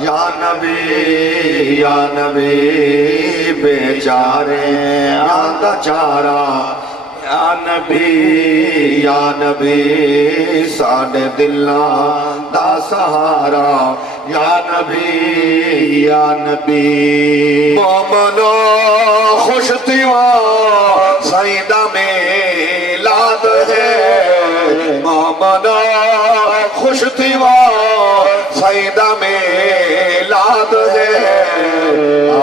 یا نبی بیچارے آندہ چارا یا نبی ساڑے دلاں دا سہارا یا نبی مومنو خوش تیوا سیدہ میلاد ہے مومنو خوش تیوا سیدہ میلاد ہے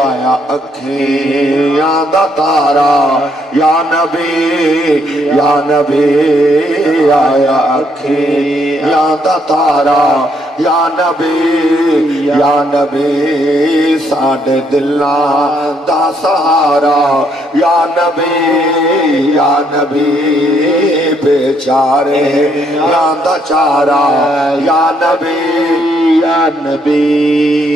آیا اکھیاں دا تارا یا نبی آیا اکھیاں دا تارا یا نبی ساڑے دلاں دا سہارا یا نبی بیچارے دا چارا یا نبی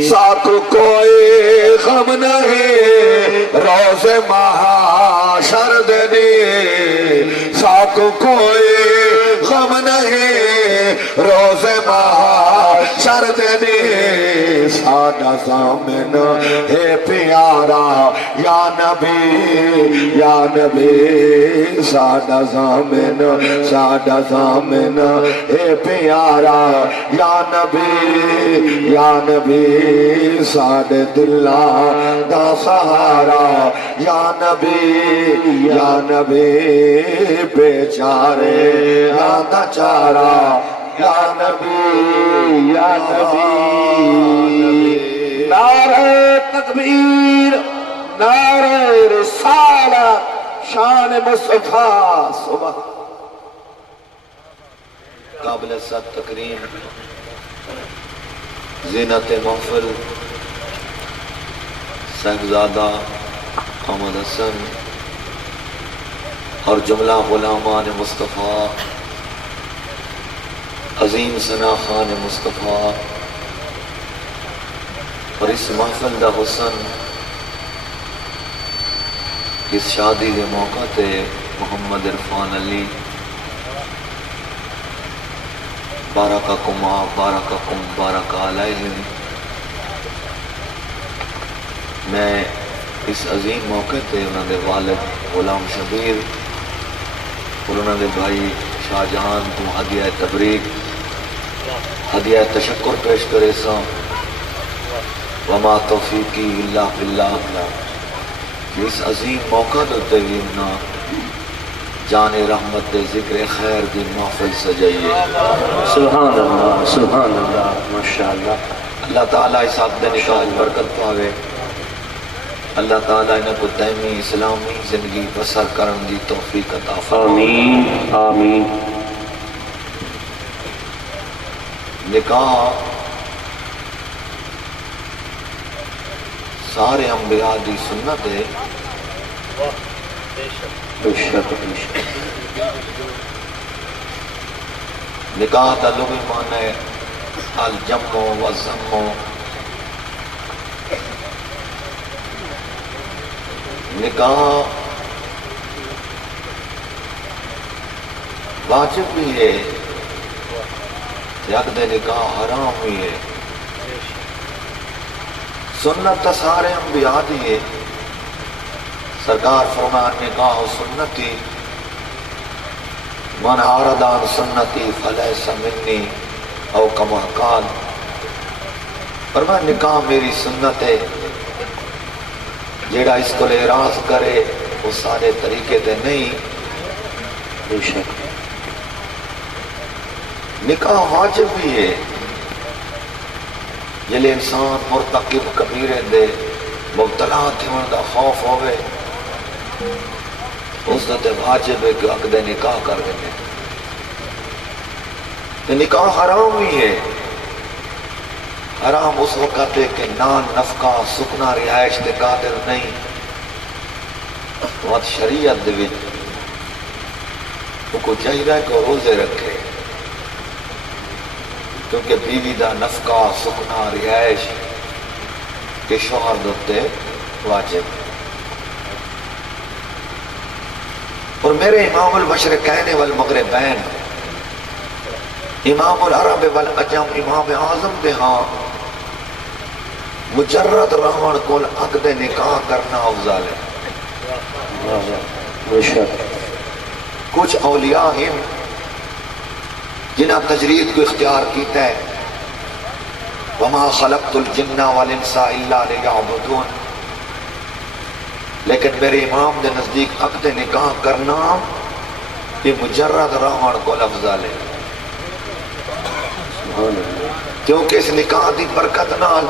ساتھ کوئی غم نہیں روز محشر دینی ساتھ کوئی غم نہیں روز محشر دینی ساڑھا زامن ہے پیارا یا نبی ساڑھا زامن ہے پیارا یا نبی ساڑھے دلاں دا سہارا یا نبی بیچارے دا چارا یا نبی نعرہ تکبیر نعرہ رسالت شان مصطفیٰ صبح قابل صد تکریم زینت محفل صاحبزادہ احمد حسن اور جملہ غلامان مصطفیٰ عظیم ثنا خان مصطفیٰ اور اس محفل دا حسن اس شادی کے موقع تے محمد عرفان علی بارککم بارک علیہم میں اس عظیم موقع تے انہوں نے والد غلام شبیر اور انہوں نے بھائی شاہ جہان کو ہدیہ تبریک ہدیہ تشکر پیش کرے سا وما توفیقی اللہ باللہ اس عظیم موقع دیتے ہوئے انہوں جان رحمت دے ذکر خیر دی محفل سجائیے سبحان اللہ ماشاءاللہ اللہ تعالیٰ اس عقد نکاح برکت پاوے اللہ تعالیٰ انہوں کو دائمی اسلامی زندگی بسر کرن دی توفیق عطا فرمائے آمین نکاح سارے انبیاء دی سنت ہے نکاح دا لغوی معنی ہے الجمع والضم نکاح واجب بھی ہے عقد نکاح حرام بھی ہے سنت سارے انبیاء دی ہے سرکار فرمان نکاح سنتی من عارض عن سنتی فلیس منی او کما قال فرمان نکاح میری سنت ہے جیڑا اس کو اعراض کرے وہ سارے طریقے دے نہیں بے شک نکاح واجب بھی ہے جلے انسان مرتکب کبیرے دے مبتلا تھیون دا خوف ہوئے اس دے واجب ہے کہ عقد نکاح کر دینے نکاح حرام ہی ہے حرام اس وقت ہے کہ نان نفقہ سکنا رہائش دے قادر نہیں وقت شریعت دے وچ کو چاہیے کہ روزے رکھے کیونکہ بیوی دا نفقہ سکنا رہائش کے شوہر دوتے واجب اور میرے امام المشرقین والمغربین امام العرب والعجم امام اعظم دے ہاں مجرد رہن کو عقد نکاح کرنا افضل ہے. بے شک. کچھ اولیاء ہیں جنہاں تجرید کو اختیار کیتا ہے وَمَا خَلَقْتُ الْجِنَّ وَالْإِنسَ إِلَّا لِيَعْبُدُونَ، لیکن میرے امام دے نزدیک عقد نکاح کرنا یہ مجرد رہن کو افضل ہے، کیونکہ اس نکاح دی برکت نال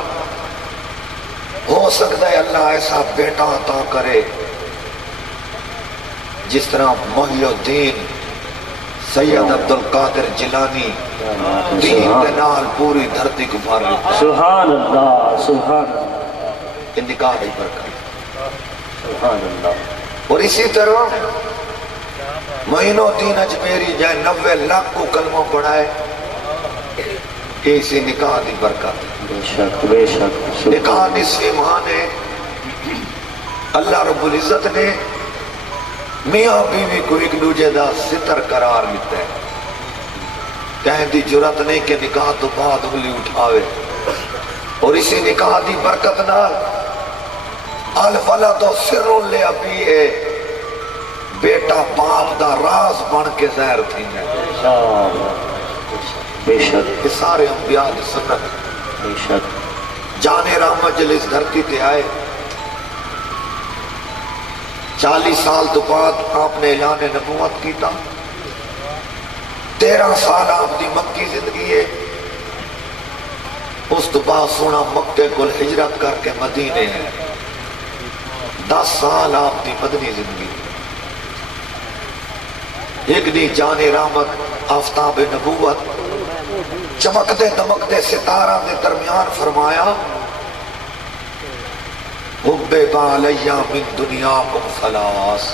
ہو سکتا ہے اللہ ایسا بیٹا عطا کرے جس طرح محی الدین سید عبدالقادر جیلانی دین کے نال پوری دھرتی کو بھر لیتا. سبحان اللہ سبحان اللہ. یہ نکاح دی برکت. سبحان اللہ. اور اسی طرح معین الدین اجمیری جائے 90 لاکھ کو کلمہ پڑھائے، اسی نکاح دی برکت. بے شک بے شک. نکاح نصف ایمان ہے. اللہ رب العزت نے میاں بیوی کو ایک دوجے دا ستر قرار دیتا ہے. کہیں دی جرات نہیں کہ نکاح تو بعد انگلی اٹھاوے. اور اسی نکاح دی برکت نال الولد سر لابیہ، بیٹا باپ دا راز بن کے ظاہر تھی ہے. بے شک. یہ سارے انبیاء دی سنت. بے شک. جان رحمت جل اس دھرتی تے آئے، 40 سال تو بعد آپ نے اعلان نبوت کیتا. 13 سال آپ دی مکی زندگی ہے. اس تو بعد سونا مکے کو ہجرت کر کے مدینے ہے. 10 سال آپ دی مدنی زندگی. ایک دی جان رحمت آفتاب نبوت چمکتے دمکتے ستارہ دے درمیان فرمایا حُبِّبَ عَلَيَّ مِن دُنْيَاكُمْ ثَلَاث.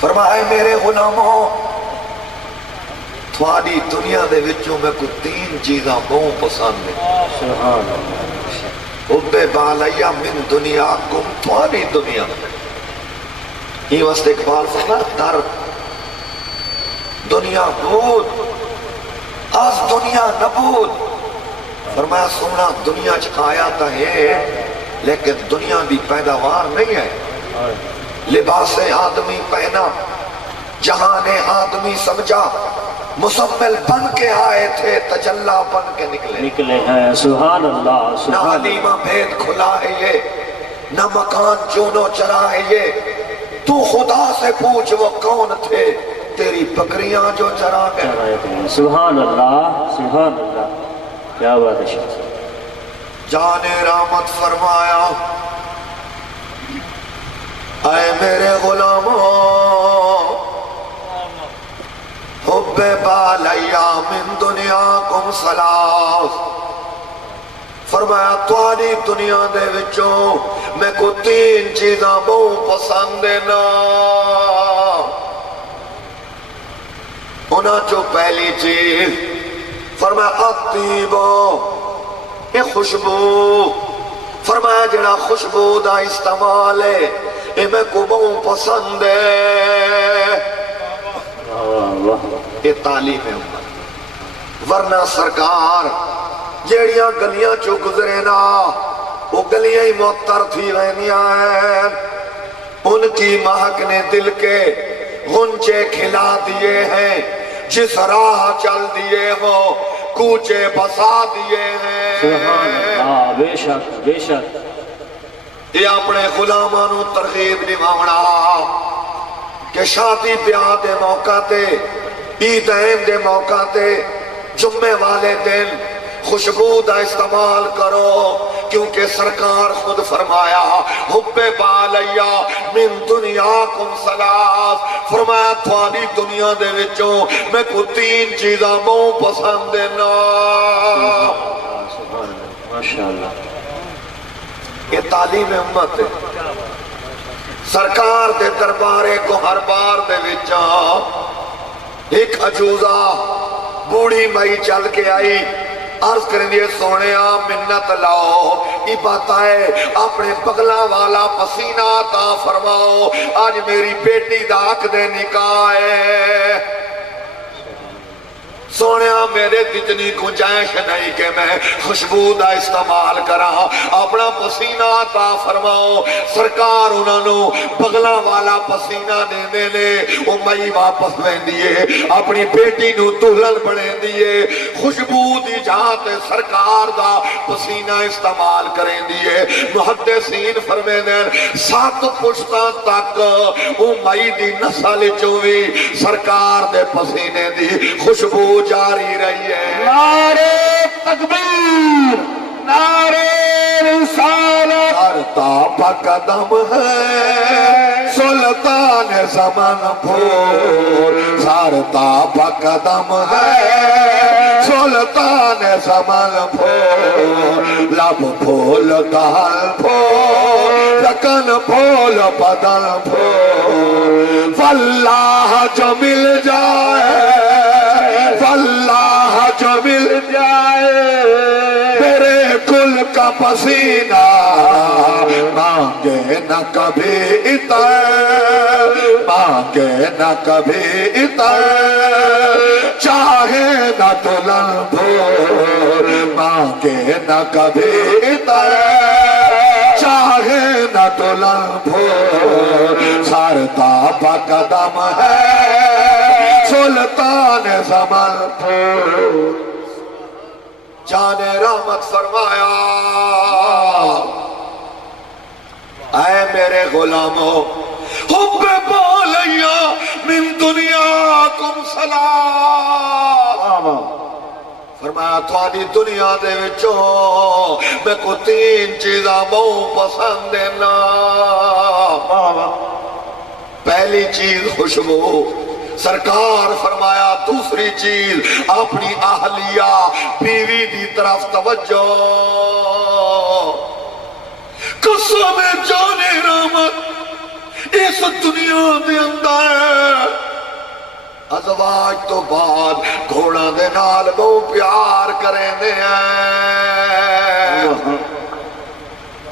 فرمائے میرے غلاموں، تھوڑی دنیا دے وچوں میں کوئی 3 چیزاں بہت پسند ہے. سبحان اللہ. حُبِّبَ عَلَيَّ مِن دُنْيَاكُمْ، تھوڑی دنیا. یہ واسطے اقبال فرمایا در دنیا بود آج دنیا نبود. فرمایا سونا دنیا آیا تو ہے لیکن دنیا بھی پیداوار نہیں ہے. لباس آدمی پہنا، جہان آدمی سمجھا، مسمل بن کے آئے تھے تجلا بن کے نکلے ہیں. سبحان اللہ. نہ علیمہ بھید کھلا ہے یہ، نہ مکان چونو چرا ہے یہ. تو خدا سے پوچھ وہ کون تھے تیری بکریاں جو چرا گئے. سبحان اللہ سبحان اللہ. کیا بات ہے. جان رحمت فرمایا اے میرے غلاموں، حُبِّبَ عَلَيَّ مِن دُنْيَاكُمْ ثَلَاث. فرمایا تھوڑی دنیا دے وچوں میں کو 3 چیزاں بہت پسند نا. انہاں چو پہلی چیز فرمایا الطیب، یہ خوشبو. فرمایا جڑا خوشبو دا استعمال ہے یہ میں کو بہت پسند ہے. یہ تعلیم ہے امت. ورنہ سرکار جیڑیاں گلیاں چو گزرے نا وہ گلیاں ہی معطر تھی رہنیاں ہیں. ان کی مہک نے دل کے غنچے کھلا دیے ہیں. جس راہ چل دیے ہو کوچے بسا دیے ہیں. سبحان اللہ. بے شک بے شک. یہ اپنے غلامانو ترغیب نماؤنا کہ شادی بیاہ دے موقع تے، عیدین دے موقع تے، جمعے والے دن خوشبو دا استعمال کرو، کیونکہ سرکار خود فرمایا حُبِّبَ عَلَيَّ مِن دُنْيَاكُمْ ثَلَاث. فرمایا تھوڑی دنیا دے وچوں میں کو 3 چیزاں بہت پسند نا. ماشاءاللہ. یہ تعلیم امت ہے. سرکار دے دربارے کو ہر بار دے وچا ایک عجوزہ بوڑھی مئی چل کے آئی. عرض کریں یہ سونیا منت لاؤ، یہ بتائے اپنے پگلا والا پسینہ عطا فرماؤ، آج میری بیٹی دا حق دے نکاح ہے. سونیا میرے اتنی گنجائش نہیں کہ میں خوشبو دا استعمال کرا، اپنا پسینہ عطا فرماؤ۔ سرکار انہوں بغلا والا پسینہ دینے نے وہ مئی واپس لین دیئے، اپنی بیٹی نو دلہن بنے دیئے، خوشبو دی جہاں تے سرکار دا پسینہ استعمال کریں دیئے۔ محدثین فرمیدیں 7 پشتاں تک وہ مئی دی نسل چوی سرکار دے پسینے دی خوشبو جاری رہی ہے۔ نعرہ تکبیر، نعرہ رسالت، کرتا پقدم ہے سلطان زمان پھول، سارتا پقدم ہے سلطان زمان پھول، لب پھول دہل پھول، لکن پھول بدل پھول، واللہ جو مل جائے، واللہ جو مل جائے میرے کل کا پسینہ، مانگے نہ کبھی عطر، مانگے نہ کبھی عطر، چاہے نہ دلہن پھول، مانگے نہ کبھی عطر، چاہے نہ دلہن پھول، سارتا پقدم ہے سلطان زمان پھول۔ جان رحمت فرمایا اے میرے غلاموں، حب بالیا من دنیاکم سلام، فرمایا تھوڑی دنیا دے وچوں میں کو 3 چیزاں بہت پسند دینا۔ پہلی چیز خوشبو، سرکار فرمایا دوسری چیز اپنی اہلیہ بیوی دی طرف توجہ۔ قسم جان رحمت اس دنیا دے اندر ازواج تو بعد گھوڑا دے نال بہت پیار کریں دے ہیں،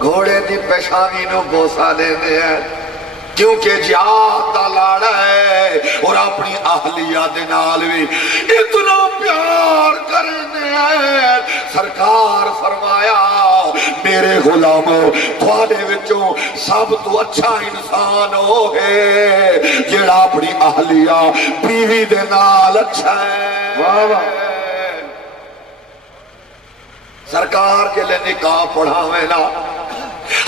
گھوڑے دی پیشانی نو بوسا دے دے ہیں، کیونکہ جہاد دا لاڑا ہے اور اپنی اہلیہ دے نال بھی اتنا پیار کرنے ہیں۔ سرکار فرمایا میرے غلاموں تھوڑے وچوں سب تو اچھا انسان ہو ہے جڑا اپنی اہلیہ بیوی دے نال اچھا ہے۔ سرکار کے لئے نکاح پڑھاویں نا،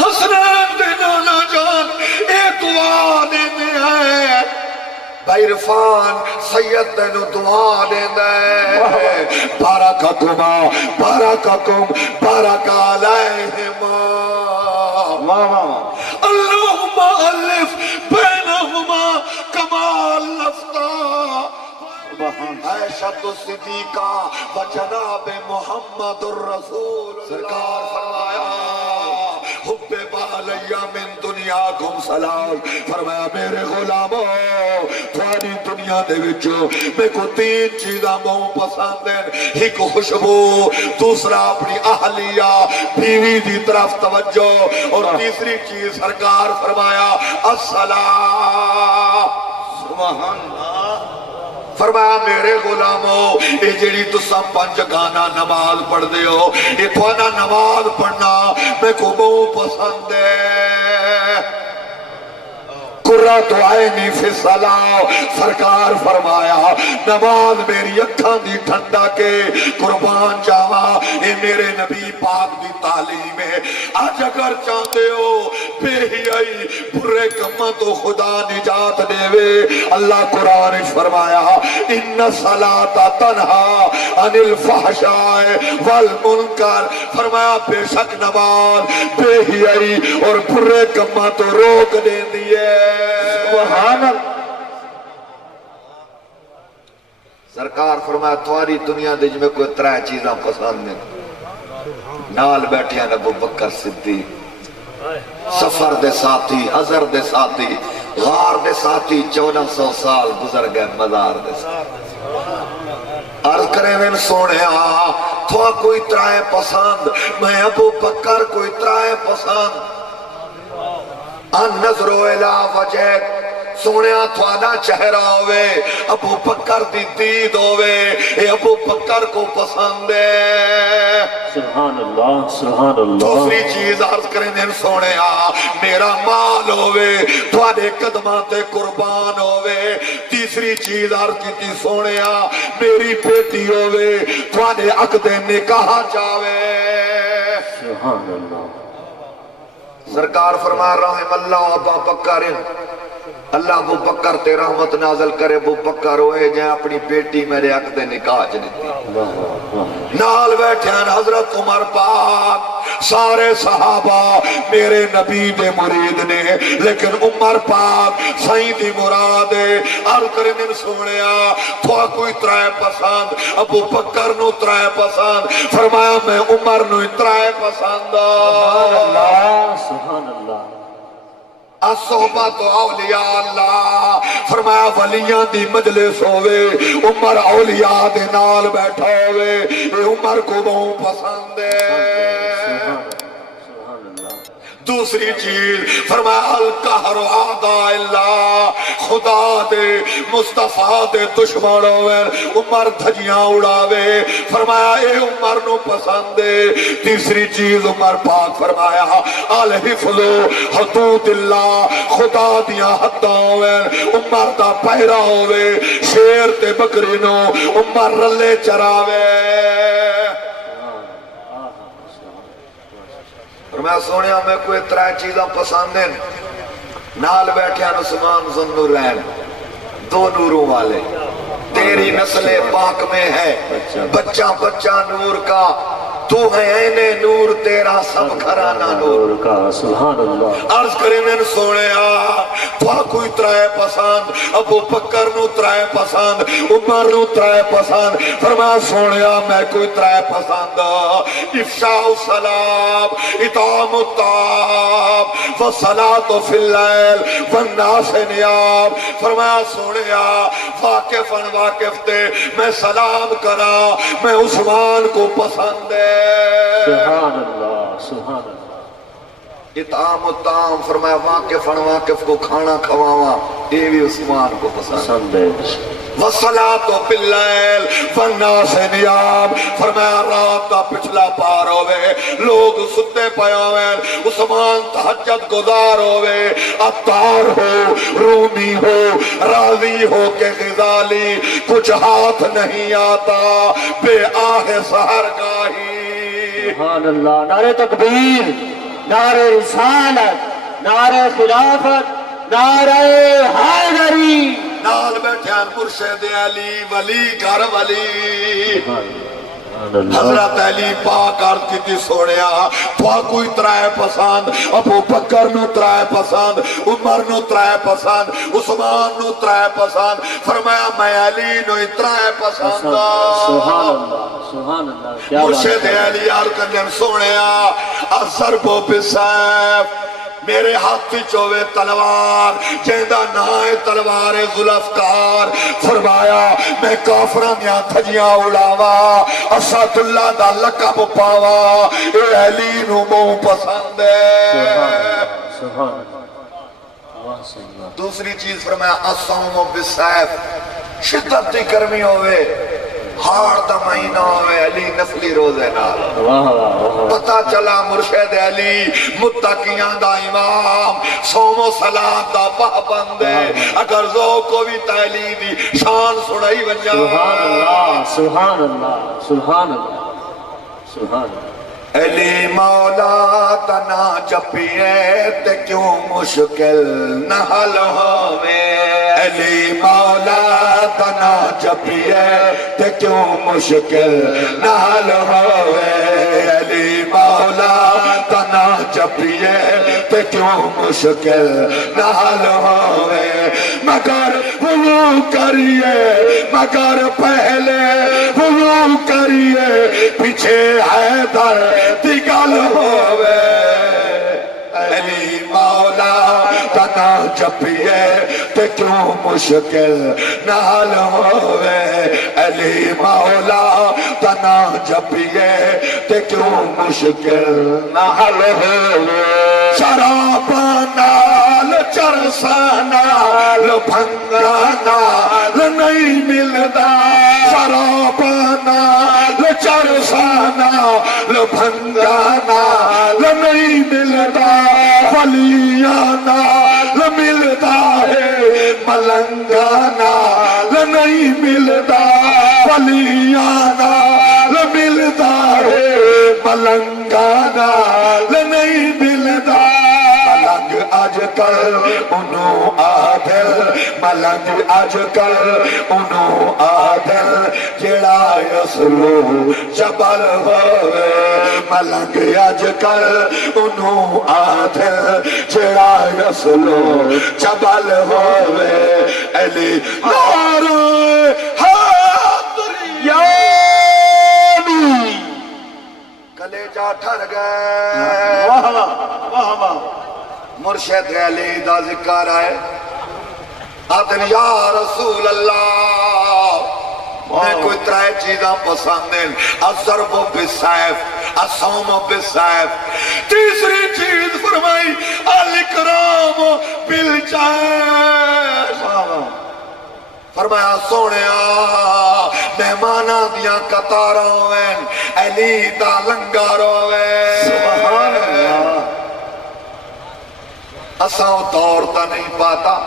حسنین دے نانا جان اے دعا دینے ہیں، بیرفان سید دینو دعا دینے ہیں، بارککما بارککم بارک علیہما، اللہم الف بینہما کما الفتا عائشۃ الصدیقہ و جناب محمد الرسول۔ سرکار فرمایا حب بالیا من دنیاکم سلام، فرمایا میرے غلاموں تھوڑی دنیا دے وچوں میں کو 3 چیزاں بہت پسند ہیں، ایک خوشبو، دوسرا اپنی اہلیہ بیوی دی طرف توجہ، اور تیسری چیز سرکار فرمایا الصلاۃ۔ سبحان اللہ۔ فرمایا میرے غلاموں اے جڑی تساں 5 گانا نماز پڑھ دے ہو، اے تھوانا نماز پڑھنا میں کو بہت پسند ہے۔ قرۃ عینی فی الصلاۃ، سرکار فرمایا نماز میری اکھاں دی ٹھنڈا کے قربان جاواں، اے میرے نبی پاک دی تعلیم ہے۔ آج اگر چاہتے ہو بے حیائی برے کماں تو خدا نجات دے وے، اللہ قرآن فرمایا ان الصلاۃ تنہا عن الفحشاء والمنکر، فرمایا بے شک نماز بے حیائی اور برے کماں تو روک دے دیئے۔ سبحان اللہ۔ سرکار فرمایا تھواری دنیا دے میں کوئی 3 چیزاں پسند ہیں، نال بیٹھے ہیں ابو بکر صدیق، سفر دے ساتھی، حضر دے ساتھی، غار دے ساتھی، 1400 سال گزر گئے مزار دے ساتھی۔ عرض کریں میں سونے تھوا کوئی 3 پسند، میں ابو بکر کوئی 3 پسند، ان نظرو الہ وجہک، سونے تھوڑا چہرہ ہوئے ابو بکر دی دید ہوئے اے ابو بکر کو پسند ہے سبحان اللہ سبحان اللہ دوسری چیز عرض کریں دن سونے میرا مال ہوئے تھوڑے قدماتے قربان ہوئے تیسری چیز عرض کی تھی سونے میری بیٹی ہوئے تھوڑے عقد نکاح جاوے سبحان اللہ سرکار فرما رحم اللہ ابا بکر اللہ ابو بکر تے رحمت نازل کرے ابو بکر ہوئے جائیں اپنی بیٹی میرے عقد نکاح جنتی نال بیٹھے ہیں حضرت عمر پاک سارے صحابہ میرے نبی دے مرید نے لیکن عمر پاک سائیں دی مراد ہے عرض کرنے سنیا تھوڑا کوئی ترائے پسند ابو بکر نو ترائے پسند فرمایا میں عمر نو ترائے پسند سبحان اللہ الصحبت اولیاء اللہ فرمایا ولیاں دی مجلس ہوئے عمر اولیاء دے نال بیٹھا ہوئے اے عمر کو بہت پسند ہے دوسری چیز فرمایا القہر آدھا اللہ خدا دے مصطفیٰ دے دشمن ہوئے عمر دھجیاں اڑاوے فرمایا اے عمر نو پسند ہے تیسری چیز عمر پاک فرمایا الحفظ حدود اللہ خدا دیا حداں ہوئے عمر دا پہرا ہوئے شیر تے بکری نو عمر رلے چراوے میں سونیا میں کوئی ترائے چیزاں پسند ہیں نال بیٹھے عثمان ذو النورین دو نوروں والے تیری نسل پاک میں ہے بچہ بچہ نور کا تو ہے عین نور تیرا سب گھرانہ نور کا سبحان اللہ عرض کریں میں سونے تو کوئی ترائے پسند ابو بکر نو ترائے پسند عمر نو ترائے پسند فرما سونے میں کوئی ترائے پسند افشاء السلام اطعام الطعام والصلاة فی اللیل والناس نیام فرمایا سونے واقف تے میں سلام کرا میں عثمان کو پسند ہے سبحان اللہ سبحان اللہ اطعام الطعام فرمایا واقف کو کھانا کھواواں یہ بھی عثمان کو پسند ہے والصلاة باللیل والناس نیام فرمایا رات دا پچھلا پار ہوئے لوگ ستے پائے ہوئے عثمان تہجد گزار ہوئے عطار ہو رومی ہو راضی ہو کہ غزالی کچھ ہاتھ نہیں آتا بے آہ سحر گاہی سبحان اللہ نعرہ تکبیر نعرہ رسالت نعرہ خلافت نعرہ حیدری نال بیٹھے ہیں مرشد علی ولی گھر ولی حضرت علی پاک عرض کی تھی سوڑیا تو کوئی ترائے پسند ابو بکر نو ترائے پسند عمر نو ترائے پسند عثمان نو ترائے پسند فرمایا میں علی نو ترائے پسند سبحان اللہ سبحان اللہ مرشد علی عرض کرنے سوڑیا الضرب بالسیف میرے ہاتھ چوے تلوار جیندہ نائے تلوار ذوالفقار فرمایا میں کافران یا تھجیاں اڑاوا اسد اللہ دا لقب پاوا اے علی نو مو پسند ہے سبحان اللہ دوسری چیز فرمایا الصوم بالسیف شدت دی گرمی ہوئے ہار دا مہینہ ہوئے علی نفلی روزے نال پتہ چلا مرشد علی متقیاں دا امام سوم و صلاة دا پابند ہے اگر ذوق کو بھی تعلی دی شان سڑائی ونجا سبحان اللہ سبحان اللہ سبحان اللہ سبحان اللہ علی مولا تنا جپیے تے کیوں مشکل نہ حل ہوئے علی مولا تنا جپیے تے کیوں مشکل نہ حل ہوئے علی مولا تنا جپیے تے کیوں مشکل نہ حل ہوئے مگر وضو کریے مگر پہلے وضو کریے پیچھے حیدر دیگل ہوئے علی مولا تنا جپیے تے کیوں مشکل نہ حل ہوئے علی مولا تنا جپیے تے کیوں مشکل نہ حل ہوئے شراباں نال چرسانا بھنگانا نہیں ملدا شرابانا چرسانا بھنگانا نہیں ملدا ولیانا ملدا ہے ملنگانا نہیں ملدا ولیانا ملدا ہے ملنگانا نہیں ملدا ملنگ اج کل انہوں آدھل ملنگ اج کل انہوں آدھل جڑا یسلو جبل ہوئے ملنگ اج کل انہوں آدھل جڑا یسلو جبل ہوئے علی نعرہ حیدری کلیجہ ٹھر گئے مرشد علی دا ذکر ہے آدن یا رسول اللہ میں کوئی ترائے چیزاں پسند ہیں الضرب بالسیف الصوم بالسیف تیسری چیز فرمائی الاکرام بالجیش فرمایا سونیا مہمانہ دیاں قطاراں ہوئیں علی دا لنگر ہوئیں سبحان اللہ اساں دور تا نہیں پاتا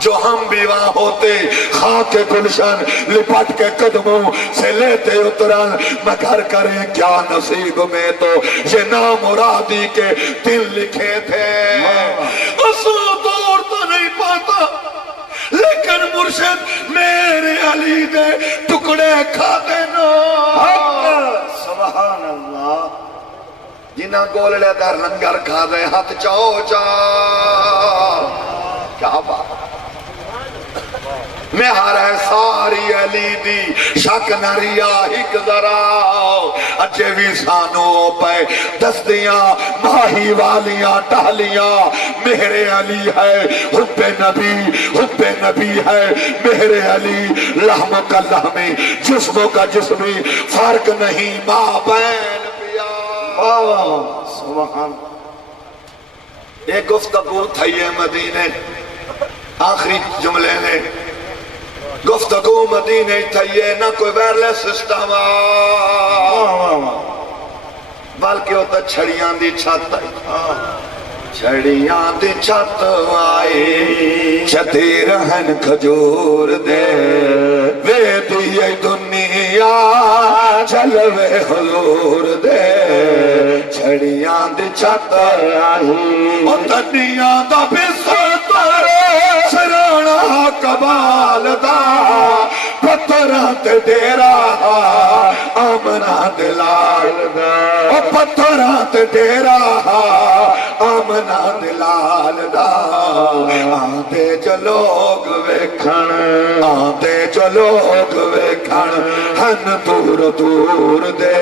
جو ہم بھی وہاں ہوتے خاک گلشن لپٹ کے قدموں سے لیتے اترن مگر کریں کیا نصیب میں تو یہ نامرادی کے دل لکھے تھے اساں دور تا نہیں پاتا لیکن مرشد میرے علی دے ٹکڑے کھا دینا سبحان اللہ جنہ گولڑے در لنگر کھا دے ہاتھ چاو چا کیا بات میں ہارے ساری علی دی شک نریا ہک ذرا اجے بھی سانو پہ دستیاں ماہی والیاں ٹہلیاں میرے علی ہے حب نبی ہے میرے علی لحم کا لحمی جسموں کا جسمی فرق نہیں ماں بین سبحان ایک گفتگو تھئی ہے مدینے آخری جملے نے گفتگو مدینے تھئی ہے نہ کوئی وائرلیس سسٹم بلکہ وہ تو چھڑیاں دی چھت چھڑیاں دی چھت آئی چھتی رہن کھجور دے وے دیئے دنیا چلوے حضور دے چھڑیاں دی چھت آئی او دنیا دا بستر سرانا کبال دا پتھرات ڈیرا آمنہ دلال دا او پتھرات ڈیرا آمنہ دلال دا آندے جو لوگ ویکھن آندے جو لوگ ویکھن ہن دور دور دے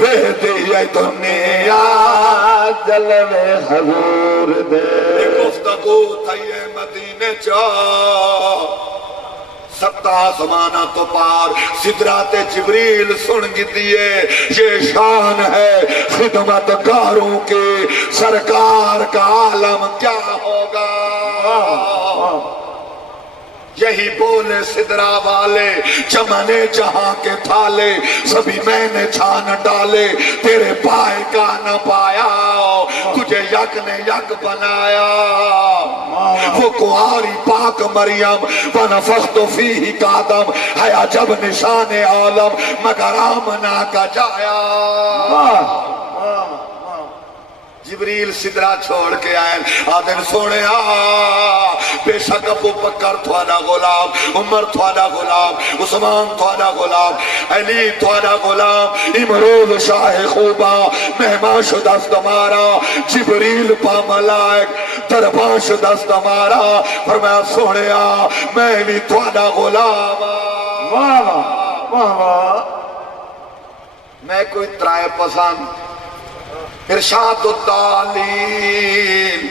وے دیئے دنیا جلوے حضور دے گفتگو تھئیے مدینے چا ستا زمانہ تو پار سدرات جبریل سن گی دیئے یہ شان ہے خدمت کاروں کے سرکار کا عالم کیا ہوگا یہی بولے صدرہ والے چمنے جہاں کے تھالے سبھی میں نے چھان ڈالے تیرے پائے کا نہ پایا تجھے یک نے یک بنایا وہ کواری پاک مریم ونفخت فیہ قادم ہے عجب نشان عالم مگر آمنہ کا جایا جبریل صدرہ چھوڑ کے آئیں آدن سونے بے شک ابو بکر تھوانا غلام عمر تھوانا غلام عثمان تھوانا غلام علی تھوانا غلام امروز شاہ خوبا مہمان شدست مارا جبریل پا ملائک دربان شدست مارا فرمایا سونے میں بھی تھوانا غلام میں کوئی ترائے پسند ارشاد الدالین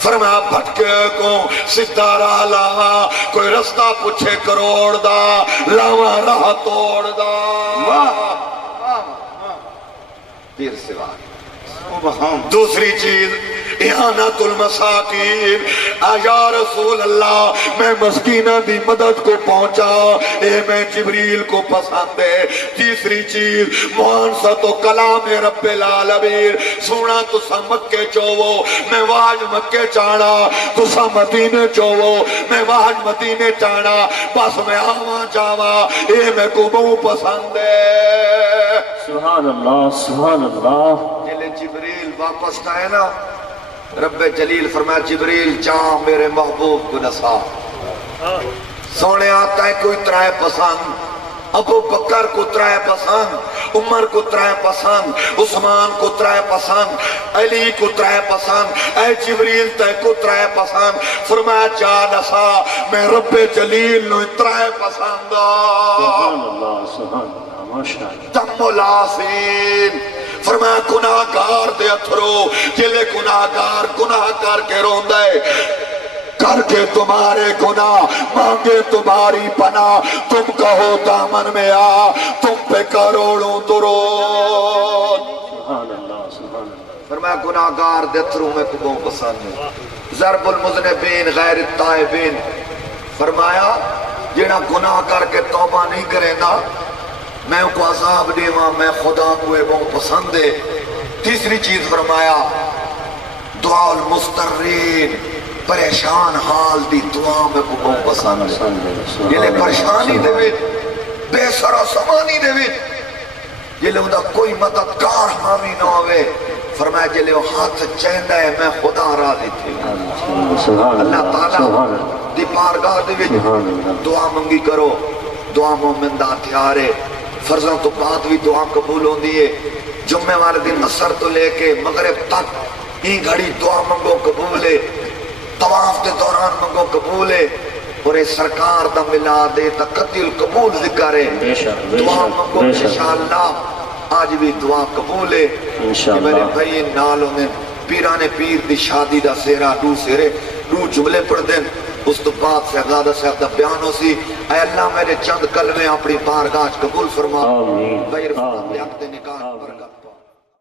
فرمایا بھٹکے کو ستارہ لاوا کوئی رستہ پوچھے کروڑ دا لاوا راہ توڑ دا پیر سوا دوسری چیز اعانت المساکین، یا رسول اللہ میں مسکینہ دی مدد کو پہنچا، اے میں جبریل کو پسند ہے۔ تیسری چیز معانست و کلام رب العالمین، سونا تسا مکے چوو میں واج مکے چانا، تسا مدینے چوو میں واج مدینے چانا، بس میں آواں جاواں اے میں کو بہو پسند ہے۔ سبحان اللہ سبحان اللہ۔ جلے جبریل واپس آئے نا، رب جلیل فرمایا جبریل جا میرے محبوب کو نسا، سونے آتا ہے کوئی ترائے پسند، ابو بکر کو ترائے پسند، عمر کو ترائے پسند، عثمان کو ترائے پسند، علی کو ترائے پسند، اے جبریل تے کو ترائے پسند، فرمایا جا نسا میں رب جلیل نو ترائے پسند۔ سبحان اللہ سبحان اللہ ماشاء اللہ۔ دم العاصین، فرمایا گناہگار دے اتھرو، جلے گناہگار گناہ کر کے روندہ ہے، کر کے تمہارے گناہ مانگے تمہاری پناہ، تم کہو دامن میں آ تم پہ کروڑوں درود۔ سبحان اللہ سبحان اللہ۔ فرمایا گناہگار دے اتھرو میں کو بہت پسند ہے۔ ضرب المذنبین غیر التائبین، فرمایا جنہاں گناہ کر کے توبہ نہیں کرے نا میں ان کو عذاب دیواں، میں خدا کو بہت پسند ہے۔ تیسری چیز فرمایا دعا المسترین، پریشان حال دی دعا میں کو بہت پسند ہے۔ جلے پریشانی دے وچ بے سرا سمانی دے وچ جلے ان دا کوئی مددگار حامی نہ ہوئے، فرمایا جلے وہ ہاتھ چہندہ ہے میں خدا راضی تھی۔ اللہ تعالیٰ دی بارگاہ دے وچ دعا منگی کرو، دعا مومن دا ہتھیار ہے۔ فرضوں تو بعد بھی دعا قبول ہوں دیئے، جمعے والے دن عصر تو لے کے مغرب تک ہی گھڑی دعا منگو قبول ہے، طواف دے دوران منگو قبول ہے، اور اے سرکار دا ملا دے تا قتل قبول ذکر ہے، دعا منگو انشاءاللہ آج بھی دعا قبول ہے۔ میرے بھائی نالوں نے پیران پیر دی شادی دا سیرہ دو سیرے دو جملے پڑھ دیں، اس تو بعد شہزادہ صاحب دا بیان ہو سی، اے اللہ میرے چند کلمے اپنی بارگاہ قبول فرما، آمین غیر فرما بیعت نکاح برکت۔